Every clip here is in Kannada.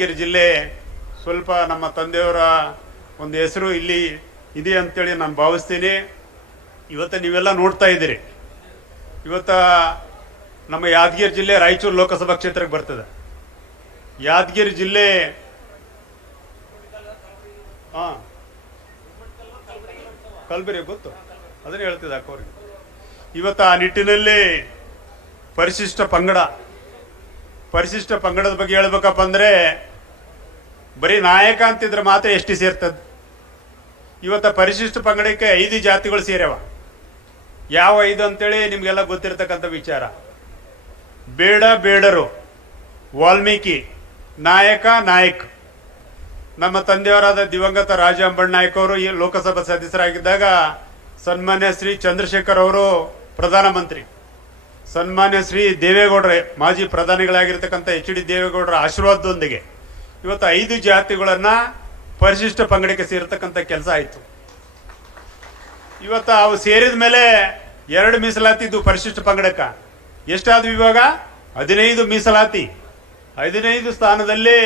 ಯಾದಗಿರಿ ಜಿಲ್ಲೆ ಸ್ವಲ್ಪ ನಮ್ಮ ತಂದೆಯವರ ಒಂದು ಹೆಸರು ಇಲ್ಲಿ ಇದೆ ಅಂತೇಳಿ ನಾನು ಭಾವಿಸ್ತೀನಿ. ಇವತ್ತು ನೀವೆಲ್ಲ ನೋಡ್ತಾ ಇದ್ದೀರಿ, ಇವತ್ತು ನಮ್ಮ ಯಾದಗಿರಿ ಜಿಲ್ಲೆ ರಾಯಚೂರು ಲೋಕಸಭಾ ಕ್ಷೇತ್ರಕ್ಕೆ ಬರ್ತದೆ. ಯಾದಗಿರಿ ಜಿಲ್ಲೆ ಕಲ್ಬರಿ ಗೊತ್ತು, ಅದನ್ನೇ ಹೇಳ್ತಿದ್ದೆ ಅಕ್ಕವ್ರಿಗೆ. ಇವತ್ತು ಆ ನಿಟ್ಟಿನಲ್ಲಿ ಪರಿಶಿಷ್ಟ ಪಂಗಡದ ಬಗ್ಗೆ ಹೇಳ್ಬೇಕಪ್ಪ ಅಂದ್ರೆ ಬರೀ ನಾಯಕ ಅಂತಿದ್ರೆ ಮಾತ್ರ ಎಷ್ಟು ಸೇರ್ತದ. ಇವತ್ತ ಪರಿಶಿಷ್ಟ ಪಂಗಡಕ್ಕೆ 5 ಜಾತಿಗಳು ಸೇರ್ಯಾವ. ಯಾವ 5 ಅಂತೇಳಿ ನಿಮ್ಗೆಲ್ಲ ಗೊತ್ತಿರ್ತಕ್ಕಂಥ ವಿಚಾರ. ಬೇಡರು, ವಾಲ್ಮೀಕಿ, ನಾಯಕ್. ನಮ್ಮ ತಂದೆಯವರಾದ ದಿವಂಗತ ರಾಜ ಅಂಬಣ್ಣ ನಾಯಕ್ ಅವರು ಈ ಲೋಕಸಭಾ ಸದಸ್ಯರಾಗಿದ್ದಾಗ ಸನ್ಮಾನ್ಯ ಶ್ರೀ ಚಂದ್ರಶೇಖರ್ ಅವರು ಪ್ರಧಾನಮಂತ್ರಿ, ಸನ್ಮಾನ್ಯ ಶ್ರೀ ದೇವೇಗೌಡರ ಮಾಜಿ ಪ್ರಧಾನಿಗಳಾಗಿರ್ತಕ್ಕಂಥ HD ದೇವೇಗೌಡರ ಆಶೀರ್ವಾದದೊಂದಿಗೆ ಇವತ್ತು 5 ಜಾತಿಗಳನ್ನ ಪರಿಶಿಷ್ಟ ಪಂಗಡಕ್ಕೆ ಸೇರ್ತಕ್ಕಂಥ ಕೆಲಸ ಆಯಿತು. ಇವತ್ತು ಅವು ಸೇರಿದ ಮೇಲೆ 2 ಮೀಸಲಾತಿ ಇದ್ದು ಪರಿಶಿಷ್ಟ ಪಂಗಡಕ್ಕ. ಎಷ್ಟಾದ್ವು ಇವಾಗ? 15 ಮೀಸಲಾತಿ. 15 ಸ್ಥಾನದಲ್ಲಿ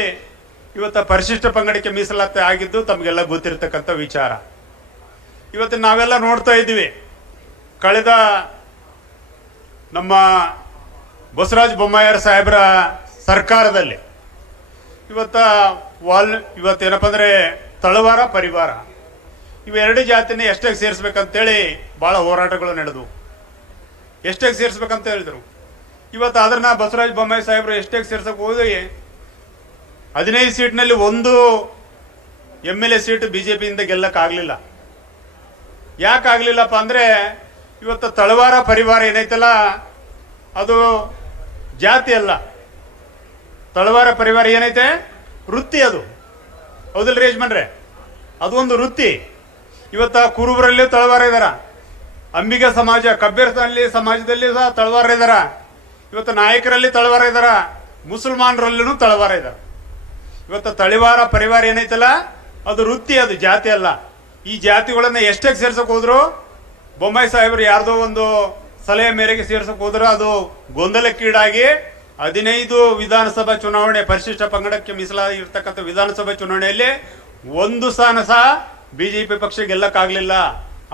ಇವತ್ತು ಪರಿಶಿಷ್ಟ ಪಂಗಡಕ್ಕೆ ಮೀಸಲಾತಿ ಆಗಿದ್ದು ತಮಗೆಲ್ಲ ಗೊತ್ತಿರತಕ್ಕಂಥ ವಿಚಾರ. ಇವತ್ತು ನಾವೆಲ್ಲ ನೋಡ್ತಾ ಇದ್ವಿ, ಕಳೆದ ನಮ್ಮ ಬಸವರಾಜ ಬೊಮ್ಮಾಯಿ ಸಾಹೇಬರ ಸರ್ಕಾರದಲ್ಲಿ ಇವತ್ತೇನಪ್ಪ ಅಂದ್ರೆ ತಳವಾರ ಪರಿವಾರ ಇವೆರಡು ಜಾತಿನ ಎಷ್ಟಾಗಿ ಸೇರಿಸ್ಬೇಕಂತೇಳಿ ಭಾಳ ಹೋರಾಟಗಳು ನಡೆದವು. ಎಷ್ಟಾಗಿ ಸೇರಿಸ್ಬೇಕಂತ ಹೇಳಿದ್ರು. ಇವತ್ತು ಅದನ್ನ ಬಸವರಾಜ ಬೊಮ್ಮಾಯಿ ಸಾಹೇಬರು ಎಷ್ಟಾಗಿ ಸೇರ್ಸಕ್ಕೆ ಹೋಗಿ 15 ಸೀಟ್ನಲ್ಲಿ 1 MLA ಸೀಟ್ BJPಯಿಂದ ಗೆಲ್ಲಕ್ಕಾಗಲಿಲ್ಲ. ಯಾಕಾಗಲಿಲ್ಲಪ್ಪ ಅಂದರೆ ಇವತ್ತು ತಳವಾರ ಪರಿವಾರ ಏನೈತಲ್ಲ ಅದು ಜಾತಿ ಅಲ್ಲ. ತಳವಾರ ಪರಿವಾರ ಏನೈತೆ ವೃತ್ತಿ, ಅದು ಹೌದಿಲ್ರಿ ಯಜಮಾನ್ರೆ? ಅದು ಒಂದು ವೃತ್ತಿ. ಇವತ್ತು ಕುರುಬರಲ್ಲಿ ತಳವಾರ ಇದಾರ, ಅಂಬಿಗ ಸಮಾಜ ಕಬ್ಬೇರದಲ್ಲಿ ಸಮಾಜದಲ್ಲಿ ಸಹ ತಳವಾರ ಇದಾರ, ಇವತ್ತು ನಾಯಕರಲ್ಲಿ ತಳವಾರ ಇದಾರ, ಮುಸಲ್ಮಾನರಲ್ಲೂ ತಳವಾರ ಇದಾರ. ಇವತ್ತು ತಳವಾರ ಪರಿವಾರ ಏನೈತಲ್ಲ ಅದು ವೃತ್ತಿ, ಅದು ಜಾತಿ ಅಲ್ಲ. ಈ ಜಾತಿಗಳನ್ನ ಎಷ್ಟಾಗಿ ಸೇರ್ಸಕ್ ಹೋದ್ರು ಬೊಮ್ಮಾಯಿ ಸಾಹೇಬರು ಯಾರ್ದೋ ಒಂದು ಸಲಹೆ ಮೇರೆಗೆ ಸೇರ್ಸಕ್ ಹೋದ್ರು ಅದು ಗೊಂದಲಕ್ಕೀಡಾಗಿ 15 ವಿಧಾನಸಭಾ ಚುನಾವಣೆ ಪರಿಶಿಷ್ಟ ಪಂಗಡಕ್ಕೆ ಮೀಸಲಾಗಿರ್ತಕ್ಕಂಥ ವಿಧಾನಸಭಾ ಚುನಾವಣೆಯಲ್ಲಿ 1 ಸ್ಥಾನ ಸಹ BJP ಪಕ್ಷ ಗೆಲ್ಲಕ್ಕಾಗಲಿಲ್ಲ.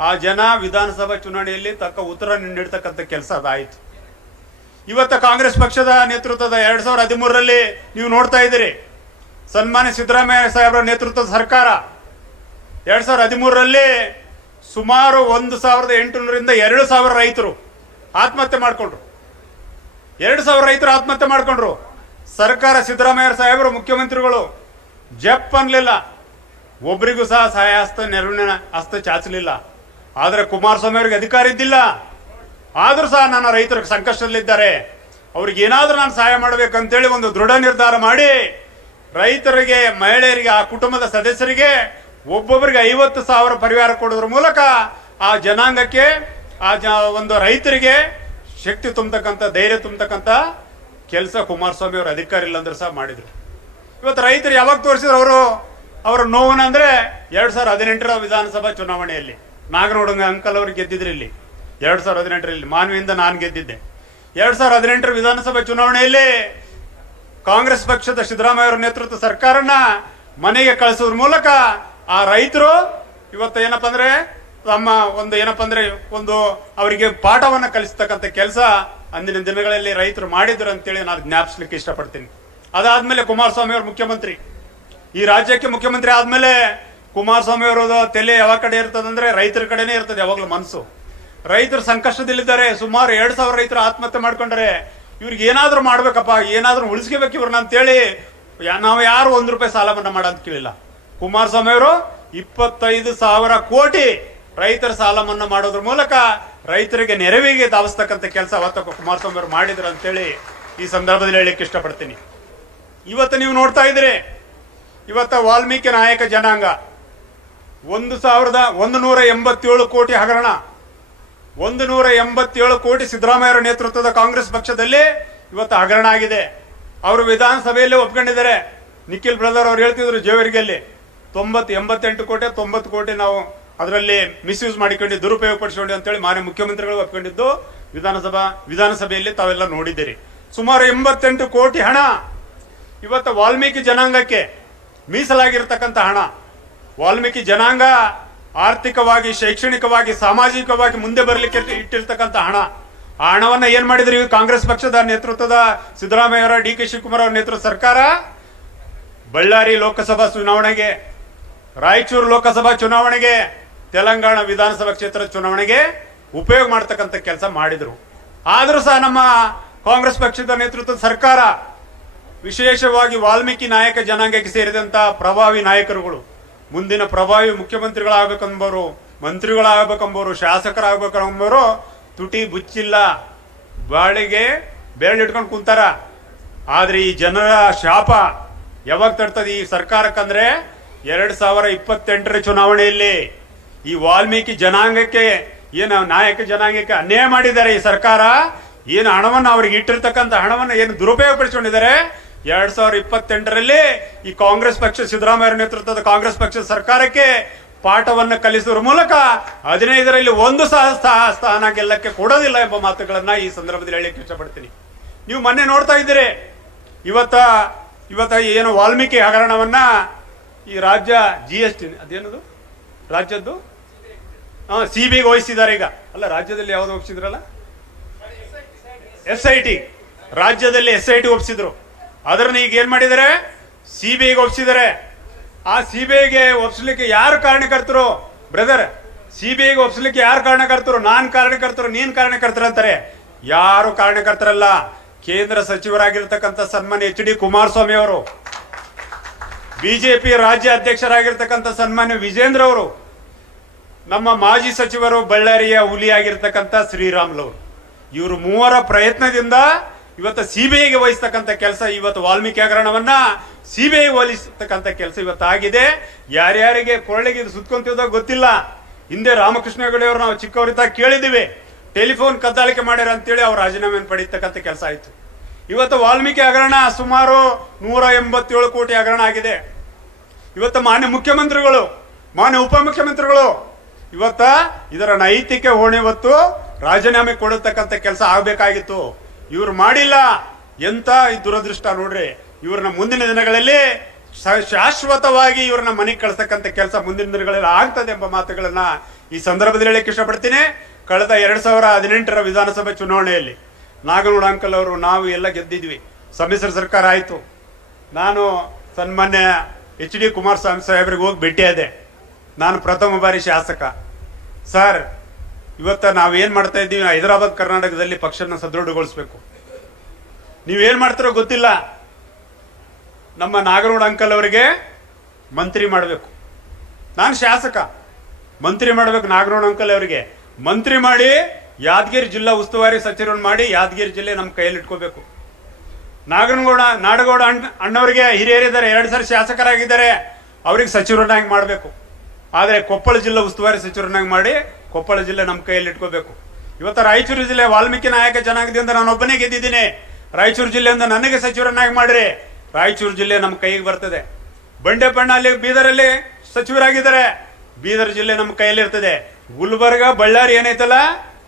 ಆ ಜನ ವಿಧಾನಸಭಾ ಚುನಾವಣೆಯಲ್ಲಿ ತಕ್ಕ ಉತ್ತರ ನೀಡ್ತಕ್ಕಂಥ ಕೆಲಸ ಅದಾಯಿತು. ಇವತ್ತು ಕಾಂಗ್ರೆಸ್ ಪಕ್ಷದ ನೇತೃತ್ವದ 2013ರಲ್ಲಿ ನೀವು ನೋಡ್ತಾ ಇದ್ದೀರಿ, ಸನ್ಮಾನ್ಯ ಸಿದ್ದರಾಮಯ್ಯ ಸಾಹೇಬರ ನೇತೃತ್ವದ ಸರ್ಕಾರ 2013ರಲ್ಲಿ ಸುಮಾರು 1800ರಿಂದ 2000 ರೈತರು ಆತ್ಮಹತ್ಯೆ ಮಾಡಿಕೊಂಡ್ರು. 2000 ರೈತರು ಆತ್ಮಹತ್ಯೆ ಮಾಡಿಕೊಂಡ್ರು. ಸರ್ಕಾರ ಸಿದ್ದರಾಮಯ್ಯ ಸಾಹೇಬರು ಮುಖ್ಯಮಂತ್ರಿಗಳು ಜಪ್ ಅನ್ಲಿಲ್ಲ, ಒಬ್ಬರಿಗೂ ಸಹ ಸಹಾಯ ಹಸ್ತ ನೆರವಿನ ಹಸ್ತ ಚಾಚಲಿಲ್ಲ. ಆದರೆ ಕುಮಾರಸ್ವಾಮಿ ಅವರಿಗೆ ಅಧಿಕಾರ ಇದ್ದಿಲ್ಲ, ಆದರೂ ಸಹ ನನ್ನ ರೈತರು ಸಂಕಷ್ಟದಲ್ಲಿದ್ದಾರೆ, ಅವ್ರಿಗೆ ಏನಾದರೂ ನಾನು ಸಹಾಯ ಮಾಡಬೇಕಂತೇಳಿ ಒಂದು ದೃಢ ನಿರ್ಧಾರ ಮಾಡಿ ರೈತರಿಗೆ, ಮಹಿಳೆಯರಿಗೆ, ಆ ಕುಟುಂಬದ ಸದಸ್ಯರಿಗೆ ಒಬ್ಬೊಬ್ಬರಿಗೆ 50,000 ಪರಿಹಾರ ಕೊಡೋದ್ರ ಮೂಲಕ ಆ ಜನಾಂಗಕ್ಕೆ, ಒಂದು ರೈತರಿಗೆ ಶಕ್ತಿ ತುಂಬತಕ್ಕಂಥ, ಧೈರ್ಯ ತುಂಬತಕ್ಕಂಥ ಕೆಲಸ ಕುಮಾರಸ್ವಾಮಿ ಅವರು ಅಧಿಕಾರ ಇಲ್ಲ ಅಂದ್ರೆ ಸಹ ಮಾಡಿದ್ರು. ಇವತ್ತು ರೈತರು ಯಾವಾಗ ತೋರಿಸಿದ್ರು ಅವರ ನೋವನ್ನ ಅಂದ್ರೆ 2018ರ ವಿಧಾನಸಭಾ ಚುನಾವಣೆಯಲ್ಲಿ ನಾಗನೋಡಂಗ ಅಂಕಲ್ ಅವರು ಗೆದ್ದಿದ್ರು. ಇಲ್ಲಿ 2018ರಲ್ಲಿ ಮಾನ್ವಿಯಿಂದ ನಾನು ಗೆದ್ದಿದ್ದೆ. 2018ರ ವಿಧಾನಸಭಾ ಚುನಾವಣೆಯಲ್ಲಿ ಕಾಂಗ್ರೆಸ್ ಪಕ್ಷದ ಸಿದ್ದರಾಮಯ್ಯ ಅವರ ನೇತೃತ್ವ ಸರ್ಕಾರನ ಮನೆಗೆ ಕಳಿಸೋದ್ರ ಮೂಲಕ ಆ ರೈತರು ಇವತ್ತು ಏನಪ್ಪ ಅಂದ್ರೆ ತಮ್ಮ ಒಂದು ಅವರಿಗೆ ಪಾಠವನ್ನ ಕಲಿಸ್ತಕ್ಕಂಥ ಕೆಲಸ ಅಂದಿನ ದಿನಗಳಲ್ಲಿ ರೈತರು ಮಾಡಿದ್ರು ಅಂತೇಳಿ ನಾನು ಜ್ಞಾಪಿಸ್ಲಿಕ್ಕೆ ಇಷ್ಟಪಡ್ತೀನಿ. ಅದಾದ್ಮೇಲೆ ಕುಮಾರಸ್ವಾಮಿ ಅವರು ಮುಖ್ಯಮಂತ್ರಿ, ಈ ರಾಜ್ಯಕ್ಕೆ ಮುಖ್ಯಮಂತ್ರಿ ಆದ್ಮೇಲೆ ಕುಮಾರಸ್ವಾಮಿ ಅವರ ತಲೆ ಯಾವ ಕಡೆ ಇರ್ತದಂದ್ರೆ ರೈತರ ಕಡೆನೇ ಇರ್ತದೆ ಯಾವಾಗ್ಲೂ ಮನಸ್ಸು. ರೈತರು ಸಂಕಷ್ಟದಲ್ಲಿದ್ದಾರೆ, ಸುಮಾರು 2000 ರೈತರು ಆತ್ಮಹತ್ಯೆ ಮಾಡ್ಕೊಂಡ್ರೆ ಇವ್ರಿಗೆ ಏನಾದ್ರು ಮಾಡ್ಬೇಕಪ್ಪ, ಏನಾದ್ರು ಉಳಿಸ್ಕೋಬೇಕು ಇವ್ರನ್ನ ಅಂತೇಳಿ ನಾವು ಯಾರು 1 ರೂಪಾಯಿ ಸಾಲ ಮನ್ನಾ ಮಾಡೋದು ಕೇಳಿಲ್ಲ. ಕುಮಾರಸ್ವಾಮಿ ಅವರು 25,000 ಕೋಟಿ ರೈತರ ಸಾಲ ಮನ್ನಾ ಮಾಡೋದ್ರ ಮೂಲಕ ರೈತರಿಗೆ ನೆರವಿಗೆ ಧಾವಿಸ್ತಕ್ಕಂಥ ಕೆಲಸ ಅವತ್ತು ಕುಮಾರಸ್ವಾಮಿ ಅವರು ಮಾಡಿದ್ರು ಅಂತೇಳಿ ಈ ಸಂದರ್ಭದಲ್ಲಿ ಹೇಳಲಿಕ್ಕೆ ಇಷ್ಟಪಡ್ತೀನಿ. ಇವತ್ತು ನೀವು ನೋಡ್ತಾ ಇದ್ದೀರಿ, ಇವತ್ತು ವಾಲ್ಮೀಕಿ ನಾಯಕ ಜನಾಂಗ 1,187 ಕೋಟಿ ಹಗರಣ, 187 ಕೋಟಿ ಸಿದ್ದರಾಮಯ್ಯ ನೇತೃತ್ವದ ಕಾಂಗ್ರೆಸ್ ಪಕ್ಷದಲ್ಲಿ ಇವತ್ತು ಹಗರಣ ಆಗಿದೆ. ಅವರು ವಿಧಾನಸಭೆಯಲ್ಲಿ ಒಪ್ಕೊಂಡಿದ್ದಾರೆ. ನಿಖಿಲ್ ಬ್ರದರ್ ಅವ್ರು ಹೇಳ್ತಿದ್ರು ಜೇವರಿಗೆಯಲ್ಲಿ 88 ಕೋಟಿ 90 ಕೋಟಿ ನಾವು ಅದರಲ್ಲಿ ಮಿಸ್ಯೂಸ್ ಮಾಡಿಕೊಂಡು ದುರುಪಯೋಗ ಪಡಿಸಿಕೊಂಡು ಅಂತೇಳಿ ಮಾನ್ಯ ಮುಖ್ಯಮಂತ್ರಿಗಳು ಒಪ್ಕೊಂಡಿದ್ದು ವಿಧಾನಸಭೆಯಲ್ಲಿ ತಾವೆಲ್ಲ ನೋಡಿದ್ದೀರಿ. ಸುಮಾರು 88 ಕೋಟಿ ಹಣ ಇವತ್ತು ವಾಲ್ಮೀಕಿ ಜನಾಂಗಕ್ಕೆ ಮೀಸಲಾಗಿರ್ತಕ್ಕಂಥ ಹಣ, ವಾಲ್ಮೀಕಿ ಜನಾಂಗ ಆರ್ಥಿಕವಾಗಿ, ಶೈಕ್ಷಣಿಕವಾಗಿ, ಸಾಮಾಜಿಕವಾಗಿ ಮುಂದೆ ಬರಲಿಕ್ಕೆ ಇಟ್ಟಿರ್ತಕ್ಕಂಥ ಹಣ, ಆ ಹಣವನ್ನ ಏನ್ ಮಾಡಿದ್ರಿ ಕಾಂಗ್ರೆಸ್ ಪಕ್ಷದ ನೇತೃತ್ವದ ಸಿದ್ದರಾಮಯ್ಯ ಅವರ, ಡಿ ಕೆ ಶಿವಕುಮಾರ್ ಅವರ ನೇತೃತ್ವದ ಸರ್ಕಾರ ಬಳ್ಳಾರಿ ಲೋಕಸಭಾ ಚುನಾವಣೆಗೆ, ರಾಯಚೂರು ಲೋಕಸಭಾ ಚುನಾವಣೆಗೆ, ತೆಲಂಗಾಣ ವಿಧಾನಸಭಾ ಕ್ಷೇತ್ರದ ಚುನಾವಣೆಗೆ ಉಪಯೋಗ ಮಾಡ್ತಕ್ಕಂಥ ಕೆಲಸ ಮಾಡಿದ್ರು. ಆದರೂ ಸಹ ನಮ್ಮ ಕಾಂಗ್ರೆಸ್ ಪಕ್ಷದ ನೇತೃತ್ವದ ಸರ್ಕಾರ, ವಿಶೇಷವಾಗಿ ವಾಲ್ಮೀಕಿ ನಾಯಕ ಜನಾಂಗಕ್ಕೆ ಸೇರಿದಂತ ಪ್ರಭಾವಿ ನಾಯಕರುಗಳು, ಮುಂದಿನ ಪ್ರಭಾವಿ ಮುಖ್ಯಮಂತ್ರಿಗಳಾಗಬೇಕೆಂಬವರು, ಮಂತ್ರಿಗಳಾಗಬೇಕೆಂಬವರು, ಶಾಸಕರಾಗಬೇಕೆಂಬವರು ತುಟಿ ಬುಚ್ಚಿಲ್ಲ, ಬಾಳಿಗೆ ಬೆರಳಿಟ್ಕೊಂಡು ಕುಂತಾರ. ಆದ್ರೆ ಈ ಜನರ ಶಾಪ ಯಾವಾಗ ತಡ್ತದೆ ಈ ಸರ್ಕಾರಕ್ಕಂದ್ರೆ 2028ರ ಚುನಾವಣೆಯಲ್ಲಿ ಈ ವಾಲ್ಮೀಕಿ ಜನಾಂಗಕ್ಕೆ ಏನು ನಾಯಕ ಜನಾಂಗಕ್ಕೆ ಅನ್ಯಾಯ ಮಾಡಿದ್ದಾರೆ ಈ ಸರ್ಕಾರ. ಏನು ಹಣವನ್ನು ಅವ್ರಿಗೆ ಇಟ್ಟಿರ್ತಕ್ಕಂಥ ಹಣವನ್ನು ಏನು ದುರುಪಯೋಗ ಪಡಿಸಿಕೊಂಡಿದ್ದಾರೆ, 2028ರಲ್ಲಿ ಈ ಕಾಂಗ್ರೆಸ್ ಪಕ್ಷ, ಸಿದ್ದರಾಮಯ್ಯ ನೇತೃತ್ವದ ಕಾಂಗ್ರೆಸ್ ಪಕ್ಷದ ಸರ್ಕಾರಕ್ಕೆ ಪಾಠವನ್ನು ಕಲಿಸುವ ಮೂಲಕ 15ರಲ್ಲಿ ಒಂದು ಸ್ಥಾನ ಗೆಲ್ಲಕ್ಕೆ ಕೊಡೋದಿಲ್ಲ ಎಂಬ ಮಾತುಗಳನ್ನ ಈ ಸಂದರ್ಭದಲ್ಲಿ ಹೇಳಲಿಕ್ಕೆ ಇಷ್ಟಪಡ್ತೀನಿ. ನೀವು ಮೊನ್ನೆ ನೋಡ್ತಾ ಇದ್ದೀರಿ, ಇವತ್ತ ಏನು ವಾಲ್ಮೀಕಿ ಹಗರಣವನ್ನ ಈ ರಾಜ್ಯ GST ಅದೇನದು ರಾಜ್ಯದ್ದು CBIಗೆ ವಹಿಸಿದ್ದಾರೆ. ಈಗ ಅಲ್ಲ, ರಾಜ್ಯದಲ್ಲಿ ಯಾವ್ದು ಒಪ್ಪಿಸಿದ್ರಲ್ಲ, SIT, ರಾಜ್ಯದಲ್ಲಿ SIT ಒಪ್ಪಿಸಿದ್ರು. ಅದನ್ನ ಈಗ ಏನ್ ಮಾಡಿದ್ದಾರೆ, CBIಗೆ ಒಪ್ಪಿಸಿದ್ದಾರೆ. ಆ CBIಗೆ ಒಪ್ಪಿಸ್ಲಿಕ್ಕೆ ಯಾರು ಕಾರಣಕರ್ತರು ಬ್ರದರ್? CBIಗೆ ಒಪ್ಪಿಸ್ಲಿಕ್ಕೆ ಯಾರು ಕಾರಣಕರ್ತರು? ನಾನ್ ಕಾರಣಕರ್ತರು, ನೀನ್ ಕಾರಣಕರ್ತರು ಅಂತಾರೆ. ಯಾರು ಕಾರಣಕರ್ತರಲ್ಲ. ಕೇಂದ್ರ ಸಚಿವರಾಗಿರ್ತಕ್ಕಂಥ ಸನ್ಮಾನ್ಯ HD ಕುಮಾರಸ್ವಾಮಿ ಅವರು, ಬಿಜೆಪಿ ರಾಜ್ಯ ಅಧ್ಯಕ್ಷರಾಗಿರ್ತಕ್ಕಂಥ ಸನ್ಮಾನ್ಯ ವಿಜೇಂದ್ರ ಅವರು, ನಮ್ಮ ಮಾಜಿ ಸಚಿವರು ಬಳ್ಳಾರಿಯ ಹುಲಿಯಾಗಿರ್ತಕ್ಕಂಥ ಶ್ರೀರಾಮ್ಲವರು, ಇವರು ಮೂವರ ಪ್ರಯತ್ನದಿಂದ ಇವತ್ತು CBIಗೆ ವಹಿಸ್ತಕ್ಕಂಥ ಕೆಲಸ, ಇವತ್ತು ವಾಲ್ಮೀಕಿ ಹಗರಣವನ್ನ CBIಗೆ ವಹಿಸ್ತಕ್ಕಂಥ ಕೆಲಸ ಇವತ್ತಾಗಿದೆ. ಯಾರ್ಯಾರಿಗೆ ಕೊಳ್ಳಿಗೆ ಇದು ಸುತ್ಕೊಂತಿದ್ದೋ ಗೊತ್ತಿಲ್ಲ. ಹಿಂದೆ ರಾಮಕೃಷ್ಣ ಹೆಗಡೆ ಅವರು ನಾವು ಚಿಕ್ಕವರಿದ್ದಾಗ ಕೇಳಿದ್ದೀವಿ, ಟೆಲಿಫೋನ್ ಕದ್ದಾಲಿಕೆ ಮಾಡ್ಯಾರ ಅಂತೇಳಿ ಅವ್ರು ರಾಜೀನಾಮೆಯನ್ನು ಪಡೀತಕ್ಕಂಥ ಕೆಲಸ ಆಯ್ತು. ಇವತ್ತು ವಾಲ್ಮೀಕಿ ಹಗರಣ ಸುಮಾರು 187 ಕೋಟಿ ಹಗರಣ ಆಗಿದೆ. ಇವತ್ತು ಮಾನ್ಯ ಮುಖ್ಯಮಂತ್ರಿಗಳು, ಮಾನ್ಯ ಉಪಮುಖ್ಯಮಂತ್ರಿಗಳು ಇವತ್ತ ಇದರ ನೈತಿಕ ಹೊಣೆ ಹೊತ್ತು ರಾಜೀನಾಮೆ ಕೊಡತಕ್ಕಂಥ ಕೆಲಸ ಆಗ್ಬೇಕಾಗಿತ್ತು. ಇವ್ರು ಮಾಡಿಲ್ಲ. ಎಂತ ಈ ದುರದೃಷ್ಟ ನೋಡ್ರಿ. ಇವ್ರನ್ನ ಮುಂದಿನ ದಿನಗಳಲ್ಲಿ ಶಾಶ್ವತವಾಗಿ ಇವ್ರನ್ನ ಮನೆಗೆ ಕಳಿಸ್ತಕ್ಕಂಥ ಕೆಲಸ ಮುಂದಿನ ದಿನಗಳಲ್ಲಿ ಆಗ್ತದೆ ಎಂಬ ಮಾತುಗಳನ್ನ ಈ ಸಂದರ್ಭದಲ್ಲಿ ಹೇಳಕ್ಕೆ ಇಷ್ಟಪಡ್ತೀನಿ. ಕಳೆದ 2018ರ ವಿಧಾನಸಭೆ ಚುನಾವಣೆಯಲ್ಲಿ ನಾಗನೂಡ ಅಂಕಲ್ ಅವರು, ನಾವು ಎಲ್ಲ ಗೆದ್ದಿದ್ವಿ, ಸಮ್ಮಿಶ್ರ ಸರ್ಕಾರ ಆಯ್ತು. ನಾನು ಸನ್ಮಾನ್ಯ HD ಕುಮಾರಸ್ವಾಮಿ ಸಾಹೇಬ್ರಿಗೆ ಹೋಗಿ ಭೇಟಿಯಾದೆ. ನಾನು ಪ್ರಥಮ ಬಾರಿ ಶಾಸಕ. ಸರ್, ಇವತ್ತ ನಾವೇನ್ ಮಾಡ್ತಾ ಇದ್ದೀವಿ, ಹೈದರಾಬಾದ್ ಕರ್ನಾಟಕದಲ್ಲಿ ಪಕ್ಷನ ಸದೃಢಗೊಳಿಸ್ಬೇಕು. ನೀವೇನ್ ಮಾಡ್ತಾರೋ ಗೊತ್ತಿಲ್ಲ. ನಮ್ಮ ನಾಗನೂಡ ಅಂಕಲ್ ಅವರಿಗೆ ಮಂತ್ರಿ ಮಾಡಬೇಕು. ನಾನು ಶಾಸಕ, ಮಂತ್ರಿ ಮಾಡಬೇಕು. ನಾಗನೂಡ ಅಂಕಲ್ ಅವರಿಗೆ ಮಂತ್ರಿ ಮಾಡಿ ಯಾದಗಿರಿ ಜಿಲ್ಲಾ ಉಸ್ತುವಾರಿ ಸಚಿವರನ್ನು ಮಾಡಿ ಯಾದಗಿರಿ ಜಿಲ್ಲೆ ನಮ್ಮ ಕೈಯಲ್ಲಿ ಇಟ್ಕೋಬೇಕು. ನಾಡಗೌಡ ಅಣ್ಣವರಿಗೆ ಹಿರಿಯರಿದ್ದಾರೆ, 2 ಸಾರಿ ಶಾಸಕರಾಗಿದ್ದಾರೆ, ಅವ್ರಿಗೆ ಸಚಿವರನ್ನಾಗಿ ಮಾಡಬೇಕು. ಆದರೆ ಕೊಪ್ಪಳ ಜಿಲ್ಲಾ ಉಸ್ತುವಾರಿ ಸಚಿವರನ್ನಾಗಿ ಮಾಡಿ ಕೊಪ್ಪಳ ಜಿಲ್ಲೆ ನಮ್ಮ ಕೈಯಲ್ಲಿ ಇಟ್ಕೋಬೇಕು. ಇವತ್ತು ರಾಯಚೂರು ಜಿಲ್ಲೆ ವಾಲ್ಮೀಕಿ ನಾಯಕ ಜನಾಂಗದಿಂದ ನಾನು ಒಬ್ಬನೇ ಗೆದ್ದಿದ್ದೀನಿ. ರಾಯಚೂರು ಜಿಲ್ಲೆಯಿಂದ ನನಗೆ ಸಚಿವರನ್ನಾಗಿ ಮಾಡ್ರಿ, ರಾಯಚೂರು ಜಿಲ್ಲೆ ನಮ್ಮ ಕೈಗೆ ಬರ್ತದೆ. ಬಂಡೆಪಣ್ಣ ಅಲ್ಲಿ ಬೀದರಲ್ಲಿ ಸಚಿವರಾಗಿದ್ದಾರೆ, ಬೀದರ್ ಜಿಲ್ಲೆ ನಮ್ಮ ಕೈಯಲ್ಲಿ ಇರ್ತದೆ. ಗುಲ್ಬರ್ಗ, ಬಳ್ಳಾರಿ ಏನೈತಲ್ಲ,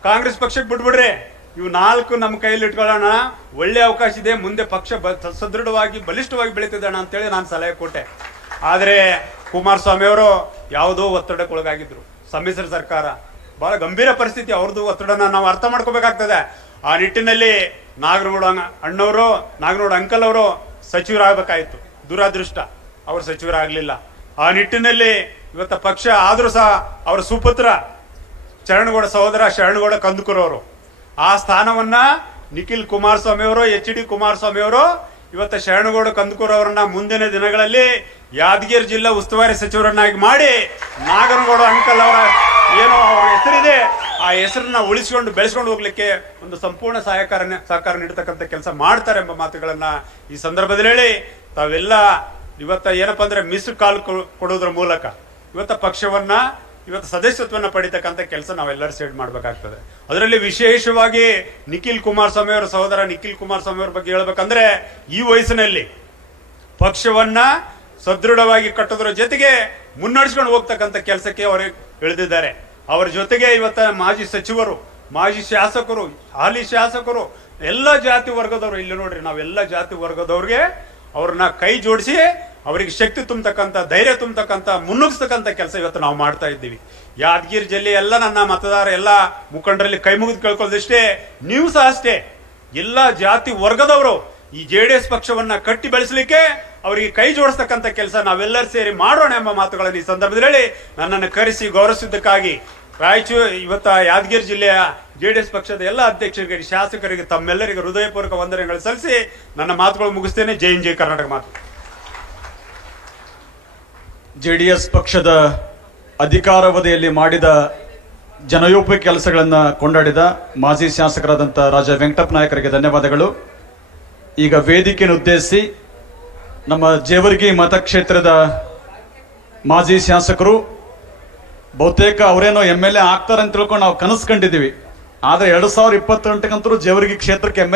ಕಾಂಗ್ರೆಸ್ ಪಕ್ಷಕ್ಕೆ ಬಿಟ್ಬಿಡ್ರಿ. ಇವು 4 ನಮ್ಮ ಕೈಯಲ್ಲಿ ಇಟ್ಕೊಳ್ಳೋಣ. ಒಳ್ಳೆ ಅವಕಾಶ ಇದೆ, ಮುಂದೆ ಪಕ್ಷ ಸದೃಢವಾಗಿ ಬಲಿಷ್ಠವಾಗಿ ಬೆಳೀತಿದ್ದಣ ಅಂತೇಳಿ ನಾನು ಸಲಹೆ ಕೊಟ್ಟೆ. ಆದರೆ ಕುಮಾರಸ್ವಾಮಿ ಅವರು ಯಾವುದೋ ಒತ್ತಡಕ್ಕೊಳಗಾಗಿದ್ರು. ಸಮ್ಮಿಶ್ರ ಸರ್ಕಾರ, ಬಹಳ ಗಂಭೀರ ಪರಿಸ್ಥಿತಿ, ಅವ್ರದ್ದು ಒತ್ತಡನ ನಾವು ಅರ್ಥ ಮಾಡ್ಕೋಬೇಕಾಗ್ತದೆ. ಆ ನಿಟ್ಟಿನಲ್ಲಿ ನಾಗನೂಡ ಅಣ್ಣವರು, ನಾಗನೂಡ ಅಂಕಲ್ ಅವರು ಸಚಿವರಾಗಬೇಕಾಯಿತು. ದುರಾದೃಷ್ಟ, ಅವರು ಸಚಿವರಾಗಲಿಲ್ಲ. ಆ ನಿಟ್ಟಿನಲ್ಲಿ ಇವತ್ತ ಪಕ್ಷ ಆದರೂ ಸಹ ಅವರ ಸುಪುತ್ರ ಶರಣಗೌಡ ಸಹೋದರ ಶರಣಗೌಡ ಕಂದುಕೂರು ಅವರು ಆ ಸ್ಥಾನವನ್ನ ನಿಖಿಲ್ ಕುಮಾರಸ್ವಾಮಿ ಅವರು, HD ಕುಮಾರಸ್ವಾಮಿ ಅವರು ಇವತ್ತು ಶರಣಗೌಡ ಕಂದುಕೂರು ಅವರನ್ನ ಮುಂದಿನ ದಿನಗಳಲ್ಲಿ ಯಾದಗಿರಿ ಜಿಲ್ಲಾ ಉಸ್ತುವಾರಿ ಸಚಿವರನ್ನಾಗಿ ಮಾಡಿ ನಾಗನಗೌಡ ಅಂಕಲ್ ಅವರ ಏನೋ ಅವರ ಹೆಸರಿದೆ ಆ ಹೆಸರನ್ನ ಉಳಿಸಿಕೊಂಡು ಬೆಳೆಸ್ಕೊಂಡು ಹೋಗ್ಲಿಕ್ಕೆ ಒಂದು ಸಂಪೂರ್ಣ ಸಹಕಾರ ನೀಡತಕ್ಕಂಥ ಕೆಲಸ ಮಾಡ್ತಾರೆ ಎಂಬ ಮಾತುಗಳನ್ನ ಈ ಸಂದರ್ಭದಲ್ಲಿ ಹೇಳಿ, ತಾವೆಲ್ಲ ಇವತ್ತ ಏನಪ್ಪಾ ಅಂದ್ರೆ ಮಿಸ್ ಕಾಲ್ ಕೊಡೋದ್ರ ಮೂಲಕ ಇವತ್ತ ಪಕ್ಷವನ್ನ ಇವತ್ತು ಸದಸ್ಯತ್ವನ ಪಡಿತಕ್ಕಂಥ ಕೆಲಸ ನಾವೆಲ್ಲರೂ ಸೇಡ್ ಮಾಡ್ಬೇಕಾಗ್ತದೆ. ಅದರಲ್ಲಿ ವಿಶೇಷವಾಗಿ ನಿಖಿಲ್ ಕುಮಾರಸ್ವಾಮಿ ಅವರ ಸಹೋದರ ನಿಖಿಲ್ ಕುಮಾರಸ್ವಾಮಿ ಅವರ ಬಗ್ಗೆ ಹೇಳ್ಬೇಕಂದ್ರೆ, ಈ ವಯಸ್ಸಿನಲ್ಲಿ ಪಕ್ಷವನ್ನ ಸದೃಢವಾಗಿ ಕಟ್ಟೋದ್ರ ಜೊತೆಗೆ ಮುನ್ನಡೆಸ್ಕೊಂಡು ಹೋಗ್ತಕ್ಕಂಥ ಕೆಲಸಕ್ಕೆ ಅವರು ಇಳಿದಿದ್ದಾರೆ. ಅವರ ಜೊತೆಗೆ ಇವತ್ತ ಮಾಜಿ ಸಚಿವರು, ಮಾಜಿ ಶಾಸಕರು, ಹಾಲಿ ಶಾಸಕರು, ಎಲ್ಲ ಜಾತಿ ವರ್ಗದವರು, ಇಲ್ಲಿ ನೋಡ್ರಿ ನಾವೆಲ್ಲ ಜಾತಿ ವರ್ಗದವ್ರಿಗೆ ಅವ್ರನ್ನ ಕೈ ಜೋಡಿಸಿ ಅವರಿಗೆ ಶಕ್ತಿ ತುಂಬತಕ್ಕಂಥ, ಧೈರ್ಯ ತುಂಬತಕ್ಕಂಥ, ಮುನ್ನುಗ್ಸ್ತಕ್ಕಂಥ ಕೆಲಸ ಇವತ್ತು ನಾವು ಮಾಡ್ತಾ ಇದ್ದೀವಿ. ಯಾದಗಿರಿ ಜಿಲ್ಲೆ ಎಲ್ಲ ನನ್ನ ಮತದಾರ ಎಲ್ಲ ಮುಖಂಡರಲ್ಲಿ ಕೈ ಮುಗಿದು ಕೇಳ್ಕೊಳ್ಳೋದಿಷ್ಟೇ, ನೀವು ಸಹ ಅಷ್ಟೇ. ಎಲ್ಲ ಜಾತಿ ವರ್ಗದವರು ಈ JDS ಪಕ್ಷವನ್ನ ಕಟ್ಟಿ ಬೆಳೆಸಲಿಕ್ಕೆ ಅವರಿಗೆ ಕೈ ಜೋಡಿಸ್ತಕ್ಕಂಥ ಕೆಲಸ ನಾವೆಲ್ಲರೂ ಸೇರಿ ಮಾಡೋಣ ಎಂಬ ಮಾತುಗಳನ್ನು ಈ ಸಂದರ್ಭದಲ್ಲಿ ಹೇಳಿ ನನ್ನನ್ನು ಕರೆಸಿ ಗೌರವಿಸಿದ್ದಕ್ಕಾಗಿ ರಾಯಚೂರು ಇವತ್ತ ಯಾದಗಿರಿ ಜಿಲ್ಲೆಯ JDS ಪಕ್ಷದ ಎಲ್ಲ ಅಧ್ಯಕ್ಷರಿಗೆ, ಶಾಸಕರಿಗೆ, ತಮ್ಮೆಲ್ಲರಿಗೆ ಹೃದಯಪೂರ್ವಕ ವಂದನೆಗಳು ಸಲ್ಲಿಸಿ ನನ್ನ ಮಾತುಗಳು ಮುಗಿಸ್ತೇನೆ. ಜೈ ಹಿಂದ್, ಜೈ ಕರ್ನಾಟಕ. ಮಾತು JDS ಪಕ್ಷದ ಅಧಿಕಾರಾವಧಿಯಲ್ಲಿ ಮಾಡಿದ ಜನೋಪಯೋಗಿ ಕೆಲಸಗಳನ್ನು ಕೊಂಡಾಡಿದ ಮಾಜಿ ಶಾಸಕರಾದಂಥ ರಾಜ ವೆಂಕಟಪ್ಪ ನಾಯಕರಿಗೆ ಧನ್ಯವಾದಗಳು. ಈಗ ವೇದಿಕೆಯನ್ನು ಉದ್ದೇಶಿಸಿ ನಮ್ಮ ಜೇವರ್ಗಿ ಮತಕ್ಷೇತ್ರದ ಮಾಜಿ ಶಾಸಕರು, ಬಹುತೇಕ ಅವರೇನೋ MLA ಆಗ್ತಾರಂತ ತಿಳ್ಕೊಂಡು ನಾವು ಕನಸು ಕಂಡಿದ್ದೀವಿ. ಆದರೆ 2028 ಜೇವರ್ಗಿ ಕ್ಷೇತ್ರಕ್ಕೆ MLA